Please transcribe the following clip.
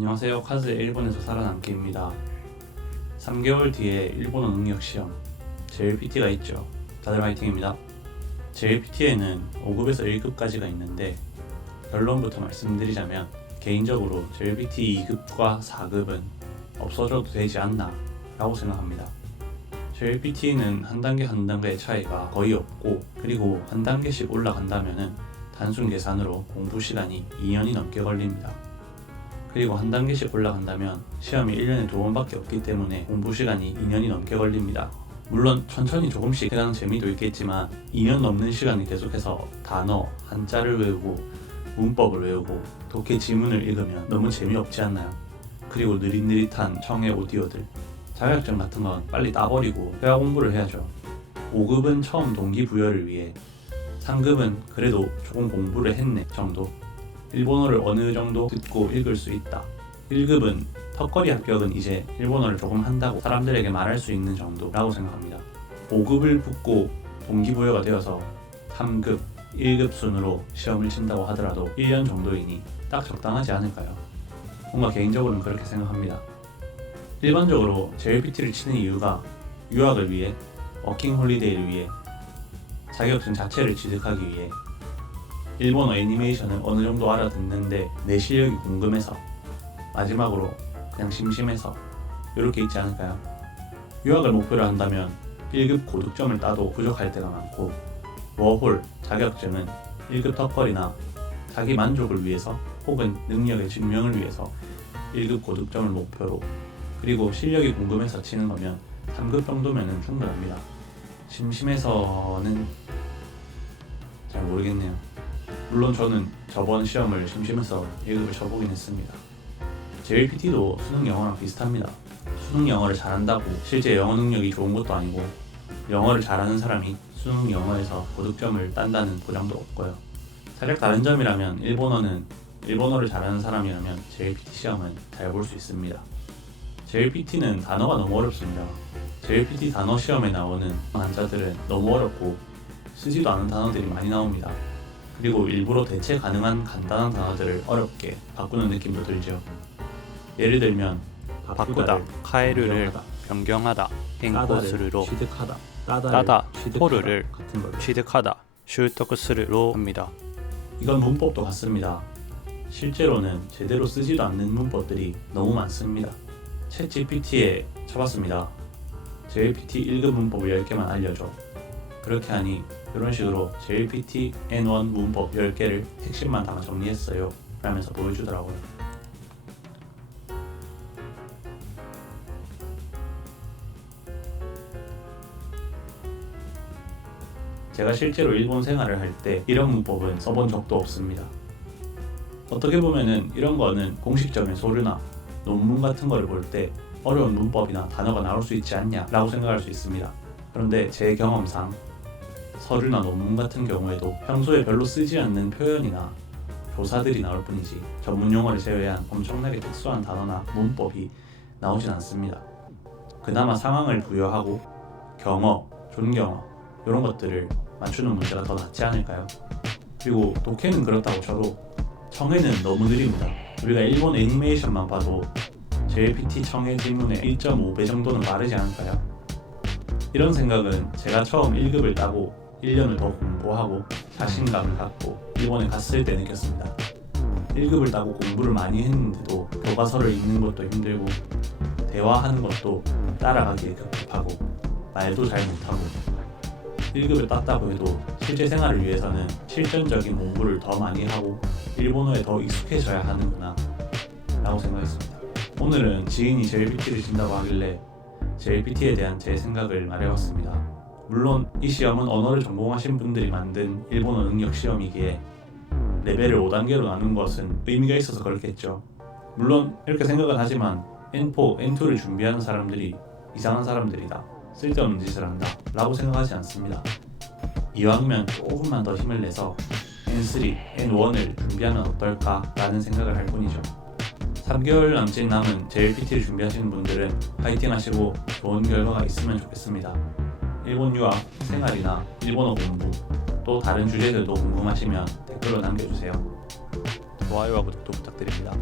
안녕하세요. 카즈의 일본에서 살아남기입니다. 3개월 뒤에 일본어 능력 시험 JLPT가 있죠. 다들 화이팅입니다. JLPT에는 5급에서 1급까지가 있는데 결론부터 말씀드리자면 개인적으로 JLPT 2급과 4급은 없어져도 되지 않나 라고 생각합니다. JLPT는 한 단계 한 단계의 차이가 거의 없고, 그리고 한 단계씩 올라간다면은 단순 계산으로 공부 시간이 2년이 넘게 걸립니다. 그리고 한 단계씩 올라간다면 시험이 1년에 2번밖에 없기 때문에 공부 시간이 2년이 넘게 걸립니다. 물론 천천히 조금씩 해가는 재미도 있겠지만 2년 넘는 시간을 계속해서 단어, 한자를 외우고 문법을 외우고 독해 지문을 읽으면 너무 재미없지 않나요? 그리고 느릿느릿한 청해 오디오들, 자격증 같은 건 빨리 따버리고 회화 공부를 해야죠. 5급은 처음 동기부여를 위해, 3급은 그래도 조금 공부를 했네 정도, 일본어를 어느 정도 듣고 읽을 수 있다. 1급은 턱걸이 합격은 이제 일본어를 조금 한다고 사람들에게 말할 수 있는 정도라고 생각합니다. 5급을 붙고 동기부여가 되어서 3급, 1급 순으로 시험을 친다고 하더라도 1년 정도이니 딱 적당하지 않을까요? 뭔가 개인적으로는 그렇게 생각합니다. 일반적으로 JLPT를 치는 이유가 유학을 위해, 워킹홀리데이를 위해, 자격증 자체를 취득하기 위해, 일본어 애니메이션을 어느 정도 알아듣는데 내 실력이 궁금해서, 마지막으로 그냥 심심해서 이렇게 있지 않을까요? 유학을 목표로 한다면 1급 고득점을 따도 부족할 때가 많고, 워홀 자격증은 1급 턱걸이나 자기 만족을 위해서 혹은 능력의 증명을 위해서 1급 고득점을 목표로, 그리고 실력이 궁금해서 치는 거면 3급 정도면 충분합니다. 심심해서는 잘 모르겠네요. 물론 저는 저번 시험을 심심해서 1급을 쳐보긴 했습니다. JLPT도 수능 영어랑 비슷합니다. 수능 영어를 잘한다고 실제 영어 능력이 좋은 것도 아니고, 영어를 잘하는 사람이 수능 영어에서 고득점을 딴다는 보장도 없고요. 살짝 다른 점이라면 일본어를 잘하는 사람이라면 JLPT 시험은 잘 볼 수 있습니다. JLPT는 단어가 너무 어렵습니다. JLPT 단어 시험에 나오는 한자들은 너무 어렵고 쓰지도 않은 단어들이 많이 나옵니다. 그리고 일부러 대체 가능한 간단한 단어들을 어렵게 바꾸는 느낌도 들죠. 예를 들면 바꾸다, 카에르를 변경하다, 행コする로 취득하다, 따다, 토르를 같은 걸. 취득하다,習得する로 합니다. 이건 문법도 같습니다. 실제로는 제대로 쓰지도 않는 문법들이 너무 많습니다. 챗GPT에 쳐봤습니다. JLPT 1급 문법 10개만 알려줘. 그렇게 하니 이런 식으로 JLPT N1 문법 10개를 핵심만 다 정리했어요 라면서 보여주더라고요. 제가 실제로 일본 생활을 할 때 이런 문법은 써본 적도 없습니다. 어떻게 보면은 이런 거는 공식적인 서류나 논문 같은 거를 볼 때 어려운 문법이나 단어가 나올 수 있지 않냐 라고 생각할 수 있습니다. 그런데 제 경험상 서류나 논문 같은 경우에도 평소에 별로 쓰지 않는 표현이나 조사들이 나올 뿐이지 전문 용어를 제외한 엄청나게 특수한 단어나 문법이 나오진 않습니다. 그나마 상황을 부여하고 경어, 존경어 이런 것들을 맞추는 문제가 더 낫지 않을까요? 그리고 독해는 그렇다고 쳐도 청해는 너무 느립니다. 우리가 일본 애니메이션만 봐도 JLPT 청해 지문의 1.5배 정도는 빠르지 않을까요? 이런 생각은 제가 처음 1급을 따고 1년을 더 공부하고 자신감을 갖고 일본에 갔을 때 느꼈습니다. 1급을 따고 공부를 많이 했는데도 교과서를 읽는 것도 힘들고 대화하는 것도 따라가기에 급급하고 말도 잘 못하고, 1급을 땄다고 해도 실제 생활을 위해서는 실전적인 공부를 더 많이 하고 일본어에 더 익숙해져야 하는구나 라고 생각했습니다. 오늘은 지인이 JLPT를 친다고 하길래 JLPT에 대한 제 생각을 말해봤습니다. 물론 이 시험은 언어를 전공하신 분들이 만든 일본어 능력 시험이기에 레벨을 5단계로 나눈 것은 의미가 있어서 그렇겠죠. 물론 이렇게 생각은 하지만 N4, N2를 준비하는 사람들이 이상한 사람들이다, 쓸데없는 짓을 한다 라고 생각하지 않습니다. 이왕이면 조금만 더 힘을 내서 N3, N1을 준비하면 어떨까 라는 생각을 할 뿐이죠. 3개월 남짓 남은 JLPT를 준비하시는 분들은 파이팅 하시고 좋은 결과가 있으면 좋겠습니다. 일본 유학, 생활이나 일본어 공부, 또 다른 주제들도 궁금하시면 댓글로 남겨주세요. 좋아요와 구독도 부탁드립니다.